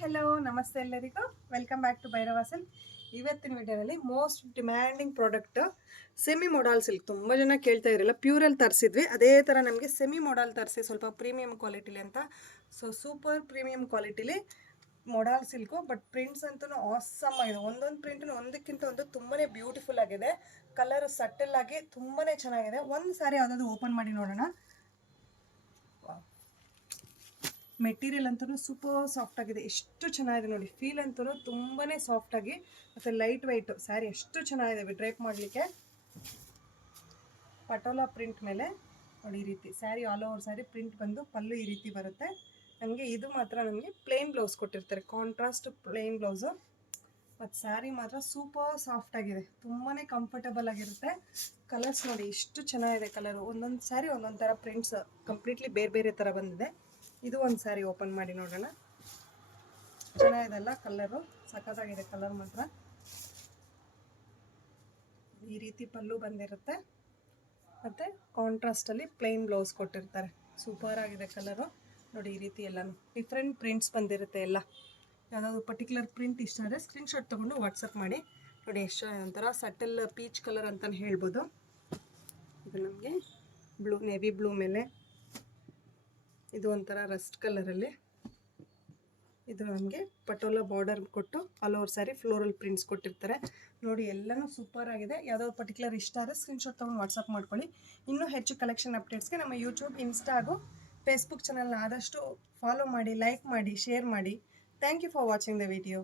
Hello ನಮಸ್ತೆ ಎಲ್ಲರಿಗೂ welcome back to Bhairava silk. ಇವತ್ತಿನ ವಿಡಿಯೋದಲ್ಲಿ most demanding product semi modal silk. ತುಂಬ ಜನ ಕೇಳ್ತಾ ಇರಲಿಲ್ಲ, ಪ್ಯೂರಲ್ಲಿ ತರಿಸಿದ್ವಿ. ಅದೇ ಥರ ನಮಗೆ ಸೆಮಿ ಮೊಡಾಲ್ ತರಿಸಿ ಸ್ವಲ್ಪ ಪ್ರೀಮಿಯಂ ಕ್ವಾಲಿಟಿಲಿ ಅಂತ. ಸೊ ಸೂಪರ್ ಪ್ರೀಮಿಯಂ ಕ್ವಾಲಿಟಿಲಿ ಮೊಡಾಲ್ ಸಿಲ್ಕು, ಬಟ್ ಪ್ರಿಂಟ್ಸ್ ಅಂತೂ ಆಸಮ್ ಆಗಿದೆ. ಒಂದೊಂದು ಪ್ರಿಂಟ್ ಒಂದಕ್ಕಿಂತ ಒಂದು ತುಂಬಾ ಬ್ಯೂಟಿಫುಲ್ ಆಗಿದೆ. ಕಲರ್ ಸಟಲ್ ಆಗಿ ತುಂಬಾ ಚೆನ್ನಾಗಿದೆ. ಒಂದು ಸಾರಿ ಯಾವುದಾದ್ರು ಓಪನ್ ಮಾಡಿ ನೋಡೋಣ. ಮೆಟೀರಿಯಲ್ ಅಂತೂ ಸೂಪರ್ ಸಾಫ್ಟ್ ಆಗಿದೆ, ಎಷ್ಟು ಚೆನ್ನಾಗಿದೆ ನೋಡಿ. ಫೀಲ್ ಅಂತೂ ತುಂಬಾ ಸಾಫ್ಟ್ ಆಗಿ ಮತ್ತು ಲೈಟ್ ವೆಯ್ಟ್ ಸ್ಯಾರಿ ಎಷ್ಟು ಚೆನ್ನಾಗಿದೆ ಡ್ರೈಪ್ ಮಾಡಲಿಕ್ಕೆ. ಪಟೋಲಾ ಪ್ರಿಂಟ್ ಮೇಲೆ ನೋಡಿ ಈ ರೀತಿ sari all over sari print ಬಂದು ಪಲ್ಲು ಈ ರೀತಿ ಬರುತ್ತೆ. ನಮಗೆ ಇದು ಮಾತ್ರ ನಮಗೆ ಪ್ಲೇನ್ ಬ್ಲೌಸ್ ಕೊಟ್ಟಿರ್ತಾರೆ, ಕಾಂಟ್ರಾಸ್ಟ್ ಪ್ಲೇನ್ ಬ್ಲೌಸು. ಮತ್ತು ಸ್ಯಾರಿ ಮಾತ್ರ ಸೂಪರ್ ಸಾಫ್ಟ್ ಆಗಿದೆ, ತುಂಬಾ ಕಂಫರ್ಟಬಲ್ ಆಗಿರುತ್ತೆ. ಕಲರ್ಸ್ ನೋಡಿ ಎಷ್ಟು ಚೆನ್ನಾಗಿದೆ ಕಲರು. ಒಂದೊಂದು ಸ್ಯಾರಿ ಒಂದೊಂದು ಥರ ಪ್ರಿಂಟ್ಸ್ ಕಂಪ್ಲೀಟ್ಲಿ ಬೇರೆ ಬೇರೆ ಥರ ಬಂದಿದೆ. ಇದು ಒಂದು ಸ್ಯಾರಿ ಓಪನ್ ಮಾಡಿ ನೋಡೋಣ. ಚೆನ್ನಾಗಿದೆಲ್ಲ ಕಲರು, ಸಖತ್ತಾಗಿದೆ ಕಲರ್ ಮಾತ್ರ. ಈ ರೀತಿ ಪಲ್ಲು ಬಂದಿರುತ್ತೆ ಮತ್ತು ಕಾಂಟ್ರಾಸ್ಟಲ್ಲಿ ಪ್ಲೇನ್ ಬ್ಲೌಸ್ ಕೊಟ್ಟಿರ್ತಾರೆ. ಸೂಪರ್ ಆಗಿದೆ ಕಲರು ನೋಡಿ. ಈ ರೀತಿ ಎಲ್ಲನೂ ಡಿಫ್ರೆಂಟ್ ಪ್ರಿಂಟ್ಸ್ ಬಂದಿರುತ್ತೆ. ಎಲ್ಲ ಯಾವುದಾದ್ರು ಪರ್ಟಿಕ್ಯುಲರ್ ಪ್ರಿಂಟ್ ಇಷ್ಟ ಆದರೆ ಸ್ಕ್ರೀನ್ಶಾಟ್ ತೊಗೊಂಡು ವಾಟ್ಸಪ್ ಮಾಡಿ ನೋಡಿ. ಎಷ್ಟು ಒಂಥರ ಸಟಲ್ ಪೀಚ್ ಕಲರ್ ಅಂತಲೇ ಹೇಳ್ಬೋದು. ಇದು ನಮಗೆ ಬ್ಲೂ, ನೇವಿ ಬ್ಲೂ ಮೇಲೆ ಇದು ಒಂಥರ ರಸ್ಟ್ ಕಲರಲ್ಲಿ. ಇದು ನಮಗೆ ಪಟೋಲಾ ಬಾರ್ಡರ್ ಕೊಟ್ಟು all over sari floral prints ಕೊಟ್ಟಿರ್ತಾರೆ ನೋಡಿ. ಎಲ್ಲನೂ ಸೂಪರ್ ಆಗಿದೆ. ಯಾವುದಾದ್ರು ಪರ್ಟಿಕ್ಯುಲರ್ ಇಷ್ಟ ಆದರೆ ಸ್ಕ್ರೀನ್ಶಾಟ್ ತೊಗೊಂಡು ವಾಟ್ಸಪ್ ಮಾಡ್ಕೊಳ್ಳಿ. ಇನ್ನೂ ಹೆಚ್ಚು ಕಲೆಕ್ಷನ್ ಅಪ್ಡೇಟ್ಸ್ಗೆ ನಮ್ಮ ಯೂಟ್ಯೂಬ್, ಇನ್ಸ್ಟಾ ಹಾಗೂ ಫೇಸ್ಬುಕ್ ಚಾನಲ್ನ ಆದಷ್ಟು ಫಾಲೋ ಮಾಡಿ, ಲೈಕ್ ಮಾಡಿ, ಶೇರ್ ಮಾಡಿ. Thank you for watching the video.